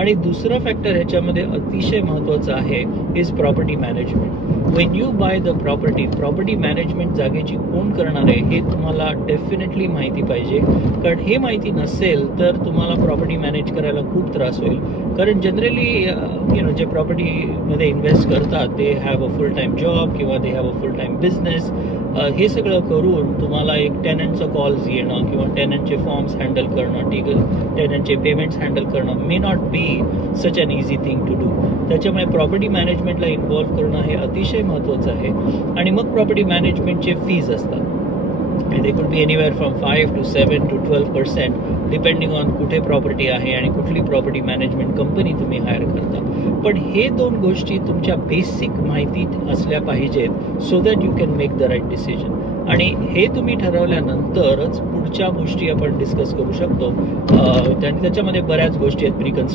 आणि दुसरं फॅक्टर ह्याच्यामध्ये अतिशय महत्त्वाचं आहे is property management. Wien you by the property management जागेची कोण करणार आहे हे तुम्हाला डेफिनेटली माहिती पाहिजे. कारण हे माहिती नसेल तर तुम्हाला प्रॉपर्टी मॅनेज करायला खूप त्रास होईल. कारण जनरली जे प्रॉपर्टीमध्ये इन्व्हेस्ट करतात ते have a full time job किंवा they have a full time business. हे सगळं करून तुम्हाला एक टेनंटचं कॉल्स येणं किंवा टेनंटचे फॉर्म्स हँडल करणं, टेनंटचे पेमेंट्स हँडल करणं may not be such an easy thing to do. त्याच्यामुळे प्रॉपर्टी मॅनेजमेंटला इन्व्हॉल्व्ह करणं हे अतिशय महत्त्वाचं आहे. आणि मग प्रॉपर्टी मॅनेजमेंटचे फीज असतात. They could be anywhere from 5 to 7 to 12% depending on कुठे प्रॉपर्टी आहे आणि कुठली प्रॉपर्टी मॅनेजमेंट कंपनी तुम्ही हायर करता. पण हे दोन गोष्टी तुमच्या बेसिक माहितीत असल्या पाहिजेत so that you can make the right decision. आणि हे तुम्ही ठरवल्यानंतरच पुढच्या गोष्टी आपण डिस्कस करू शकतो. त्याच्यामध्ये बऱ्याच गोष्टी आहेत,